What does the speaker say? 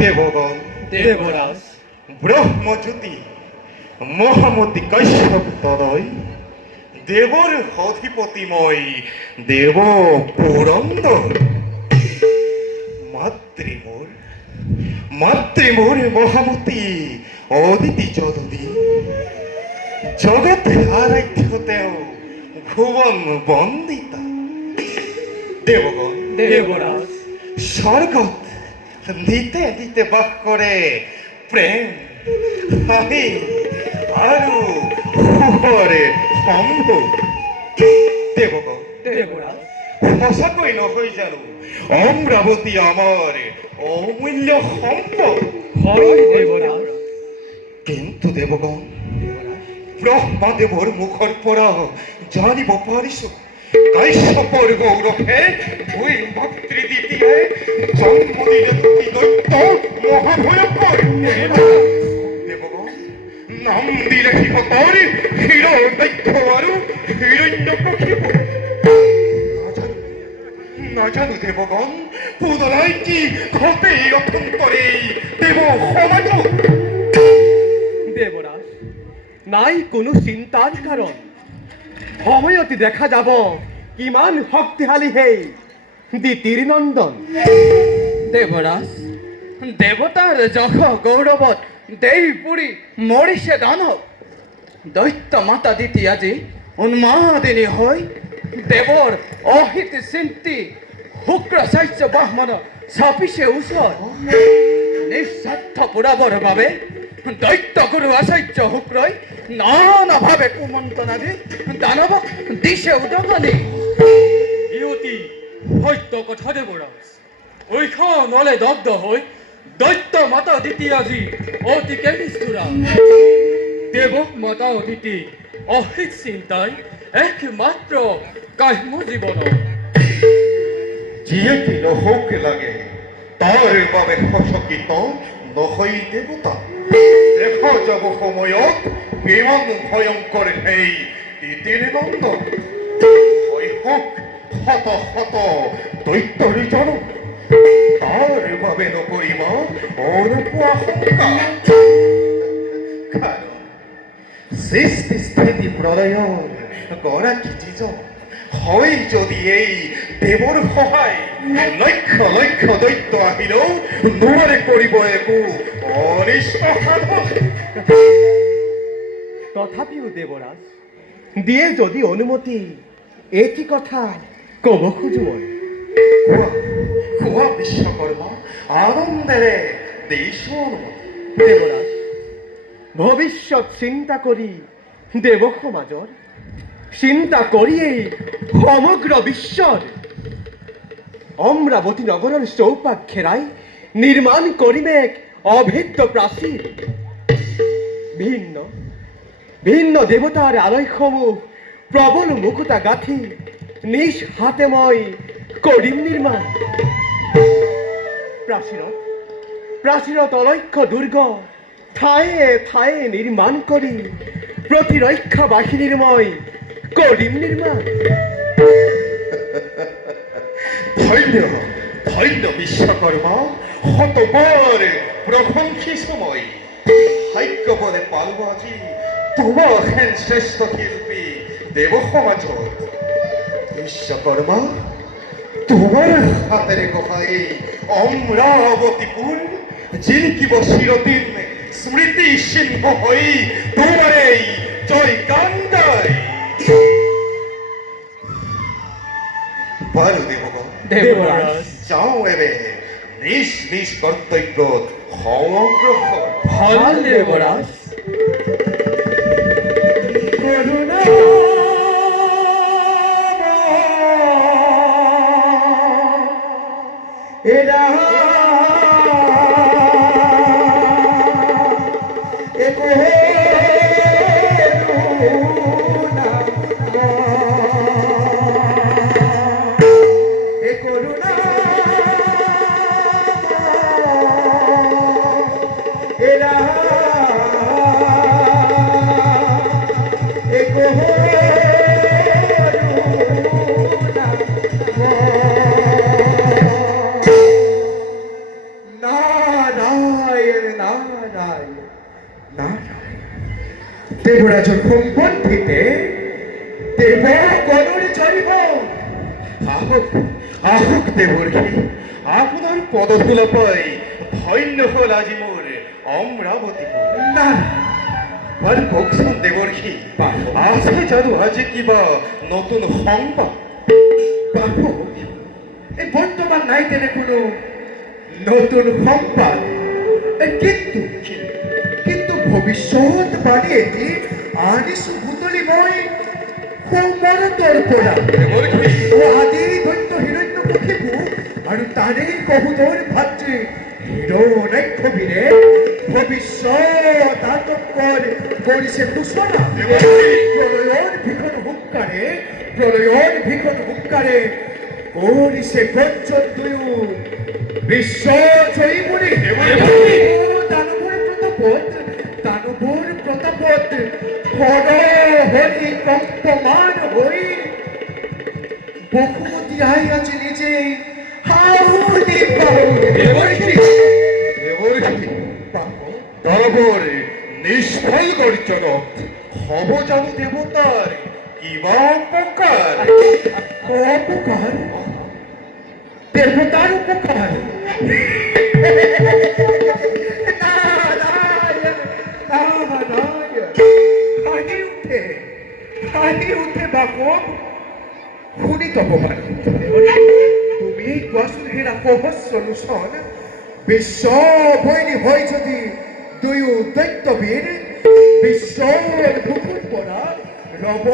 দেবগণ দেবরাজ ব্রহ্মজ্যোতি মহামতি কৈশ্যপ তদয় দেবর অধিপতিময় দেব পুরন্দর মাতৃমোর মাতৃমোর মহামতি অদিতি চৌধুরী জগৎ আরাধ্যতেও ভুবন বন্দিতা দেবগণ দেবরাজ স্বর্গত দিতে দিতে বাস করে প্রেম হাহি আরু উপরে সম্ভব দেবগণ দেবরাজ সঁচাকৈ নহয় জানো অমৰাৱতী আমাৰ অমূল্য সম্পদ হয় দেবরাজ কিন্তু দেৱগণ ব্ৰহ্মাদেৱৰ মুখৰ পৰা জানিব পাৰিছো কাশ্যপৰ গৌৰৱে দুই মাতৃ দ্বিতীয়ে জন্ম দিলে দুটি দৈত্য মহাভয়ংকৰ দেৱগণ নাম দিলে সিহঁতৰ হিৰ দৈত্য আৰু হিৰণ্যকশিপু নাজানো দেৱগণ পুনৰাই কি ঘটে অভ্যন্তৰে দেৱ সমাজত দেবরাজ নাই কোনো চিন্তাৰ কাৰণ সময়তে দেখা যাব কিমান শক্তিশালী সেই দিতিৰ নন্দন দেবরাজ দেবতার যশ গৌরবত দেই পুরী মরিষে দানব দৈত্য মাতা দিতি আজি উন্মাদিনী হয় দেবর অহিত চিন্তি শুক্র শস্য ব্রাহ্মণ চাপিছে ওচৰ নিঃস্বাৰ্থ পুৰাবৰ বাবে দৈত্য গুৰু আচাৰ্য শুক্ৰই নানাভাৱে কুমন্ত্ৰণা দি দানৱক দিছে উদগনি ইয়তি সত্য কথা দেবরাজ ওইখন নলে দগ্ধ হৈ দৈত্য মাতা দিতি আজি অতিকে নিষ্ঠুৰা দেৱক মাতা অদিতি অহিত চিন্তাই একমাত্ৰ কাম্য জীৱনৰ যিয়ে কি নহওক লাগে তাৰ বাবে সচকিত নহয় দেৱতা দেখা যাব সময়ত কিমান ভয়ংকৰ সেই দিতিৰ নন্দন হয় হওক শত শত দৈত্যরে জনম তার বাবে নকরিব অরূপ অহংকার কারণ সৃষ্টি স্থিতি প্রলয়ৰ গৰাকী যিজন হয় যদি এই দেৱৰ সহায় লক্ষ লক্ষ দৈত্য আহিলেও নোৱাৰে কৰিব একো অনিষ্ট সাধন তথাপিও দেবরাজ দিয়ে যদি অনুমতি এটি কথা কব খোজো মই কোৱা কোৱা বিশ্বকৰ্মা আনন্দেৰে দিছো অনুমতি দেবরাজ ভবিষ্যৎ চিন্তা কৰি দেৱ সমাজৰ চিন্তা কৰিয়েই সমগ্ৰ বিশ্বৰ অমৰাৱতী নগৰৰ চৌপাশ ঘেৰাই নিৰ্মাণ কৰিম এক অভেদ্য প্ৰাচীৰ ভিন্ন ভিন্ন দেৱতাৰ আলয়সমূহ প্ৰবল মুকুতা গাঁঠি নিজ হাতে মই কৰিম নিৰ্মাণ প্ৰাচীৰত অলক্ষ্য দুৰ্গ ঠায়ে ঠায়ে নিৰ্মাণ কৰি প্ৰতিৰক্ষা বাহিনীৰ মই কৰিম নিৰ্মাণ ধন্য ধন্য বিশ্বকর্মা শতবার প্রশংসিছো মই ভাগ্য বলে পালব আজি তোমার হেন শ্রেষ্ঠ শিল্পী দেব সমাজত বিশ্বকর্মা তোমার হাতের গোহাই অমরাবতীপুর জিলিকিব চিরদিন স্মৃতি সিংহ হই তোমার এই জয় কান্দায় বাৰু দেৱগণ দেবরাজ যাওঁ এবে নিজ নিজ কৰ্তব্যত সমগ্ৰ ভাল দেবরাজ করুণা এরা দেবরাজৰ সম্পত্তিতে দেৱ গণৰ চলিব আহক আহক দেৱৰ্ষি আপোনাৰ পদধূলা পাই ধন্য হ'ল আজি মোৰ অমৰাৱতীপুৰ না বাৰু কওকচোন দেৱৰ্ষি আছে জানো আজি কিবা নতুন সংবাদ বাবু বৰ্তমান নাই তেনে কোনো নতুন সংবাদ কিন্তু কিন্তু ভৱিষ্যত বাণী এটি আনিছো বুটলি মই সোমবাৰৰ পৰা আদি দৈত্য হিৰণ্যকশিপু আৰু তাৰেই বহুতৰ ভাতৃ হিৰণ্যকশিপুৰে ভৱিষ্যত আতংকৰ কৰিছে সূচনা প্ৰলয়ৰ ভীষণ হুংকাৰে কৰিছে গৰ্জন দুয়ো বিশ্ব জয়ী বুলি দানৱৰ প্ৰতাপত হৰি কম্পমান হৈ বসুমতী আই আজি নিজেই হাউদি দেৱৰ্ষি দানৱৰ নিষ্ফল গৰ্জনত হ'ব জানো দেৱতাৰ কিবা অপকাৰ অপকাৰ দেৱতাৰ উপকাৰ হাঁহি উঠে বাপক শুনি তব পাৰি তুমি কোৱাচোন হেৰা সহজ চলুচন বিশ্ব বৈনী হয় যদি দুয়ো দৈত্যবীৰ বিশ্বৰ বুকুৰ পৰা ৰব